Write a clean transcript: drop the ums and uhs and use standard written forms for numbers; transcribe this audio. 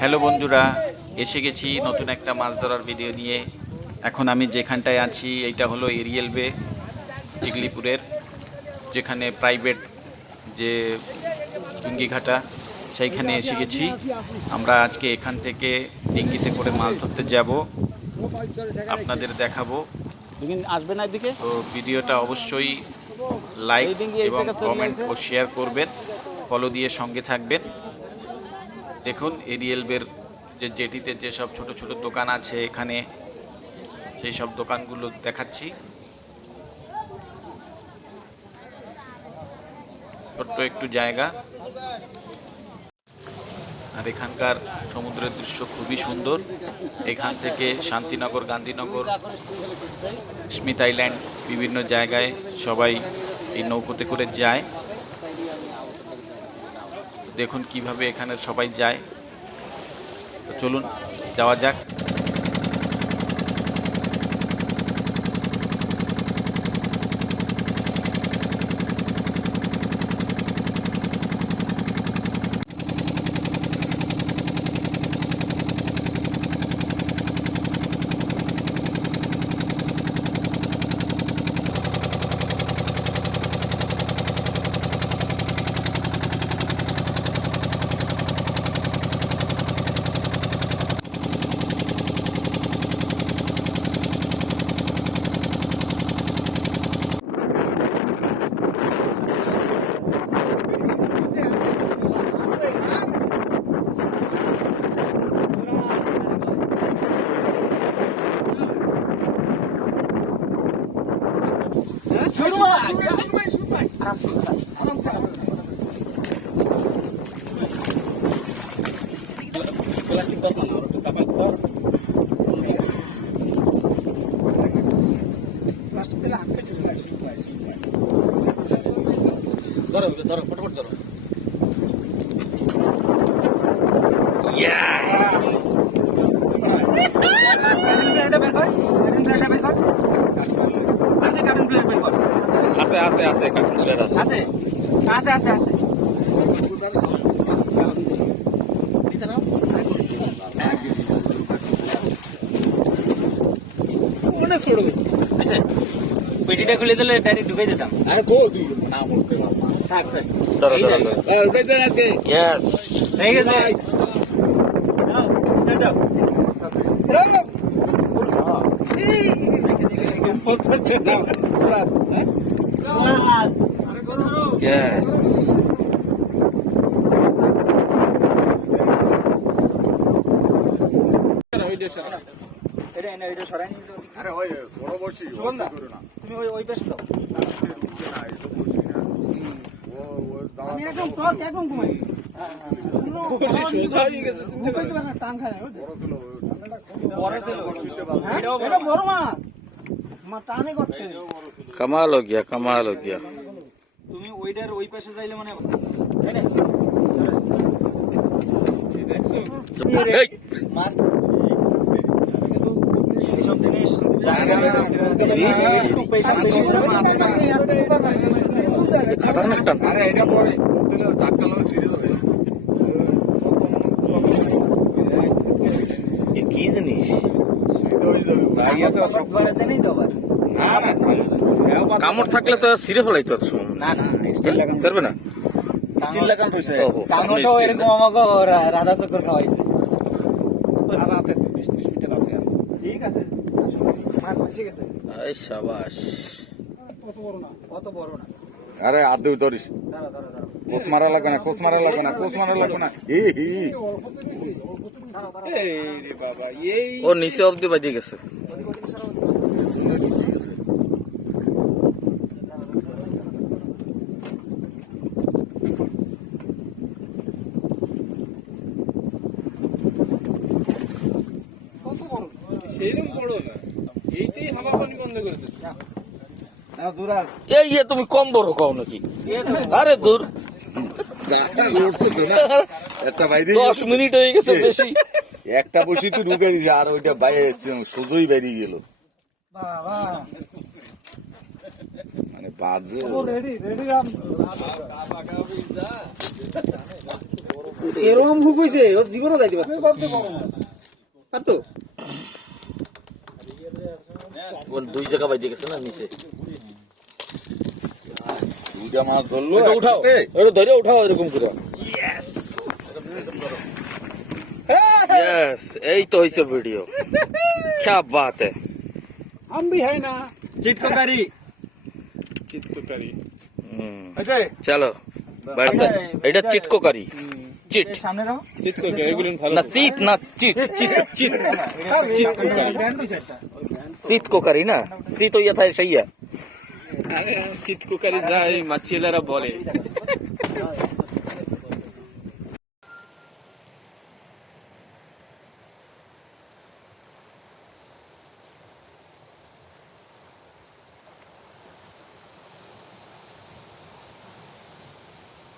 Hello বন্ধুরা, এসে গেছি নতুন একটা মাছ ধরার ভিডিও নিয়ে। এখন আমি যেখানটায় আছি এইটা হলো এরিয়েল বে, টিকলিপুরের, যেখানে প্রাইভেট যে টুঙ্গিঘাটা সেইখানে এসে গেছি। আমরা আজকে এখান থেকে ডিঙ্গিতে করে মাছ ধরতে যাব, আপনাদের দেখাবো। আসবে না এদিকে তো ভিডিওটা অবশ্যই লাইক এবং কমেন্ট ও শেয়ার করবেন, ফলো দিয়ে সঙ্গে থাকবেন। দেখুন এরিয়েল বের যে জেটিতে যেসব ছোট ছোট দোকান আছে এখানে সেই সব দোকানগুলো দেখাচ্ছি। ছোট্ট একটু জায়গা, আর এখানকার সমুদ্রের দৃশ্য খুবই সুন্দর। এখান থেকে শান্তিনগর, গান্ধীনগর, স্মিথ আইল্যান্ড বিভিন্ন জায়গায় সবাই এই নৌকোতে করে যায়। দেখুন কিভাবে এখানে সবাই যায়। তো চলুন যাওয়া যাক। ধরো ফটোফট ধরো। আছে আছে আছে কার্টুন প্লেয়ার আছে আছে আছে আছে আছে কোনে ছোড়বে আচ্ছা পেটিটা খুলে দিলে ডাইরেক্ট ঢুকাই দিতাম। আরে কো তুই না মুখে থাক থাক ধরো ধরো ধরো উঠে যান আজকে यस ঠিক আছে নাও স্টার্ট দাও Yes. कमाल हो गया, कमाल हो गया। তুমি ওইটার ওই পাশে যাইলে মানে খতরনাক টান। আরে এটা পরে দিলে চাকা লগে সিরিজ হবে। এ কি জিনিস? কামড় থাকলে তো সিরে ফেলাই তো না না স্টিল লাগান পারবে না স্টিল লাগান রইছে কামড়টাও এরকম আমাকে রাধা চক্কর খাওয়াইছে রাধা আছে 20-30 মিটার আছে আর ঠিক আছে মাছ এসে গেছে এই শাবাশ কত বড় না আরে আদু ধরিস দাঁড়া দাঁড়া দাঁড়া কোস মারা লাগবে না কোস মারা লাগবে না কোস মারা লাগবে না এই রে বাবা এই ও নিচে অবধি বাজে গেছে সেইরকম বড় না এইতেই হাওয়া পানি বন্ধ করে দিচ্ছে না দূরা এই তুমি কম বড় কও নাকি আরে দূর জায়গা লড়ছে তো না একটা বাইরে 10 মিনিট হয়ে গেছে বেশি একটা বসি তো ঢুকে দিছে আর ওইটা বাইরে সোজই বেরিয়ে গেল বাবা মানে বাজে এরকম হুক হইছে ও জীবনও যাইতে পারতো দুই জায়গা বাইতে গেছে না নিচে দুইটা মাছ ধরলো এটা উঠাও একসাথে। এটা ধরে উঠাও এরকম করে यस यही तो इसे वीडियो क्या बात है हम भी है ना চিটকোকারি আছে चलो बैठ से এটা চিটকো কারি চিট সামনে দাও না চিট না চিট চিট চিট চিট কো কারি না চিট হইয়া থাকে সেই চিটকোকারি যাই মাছিলারা বলে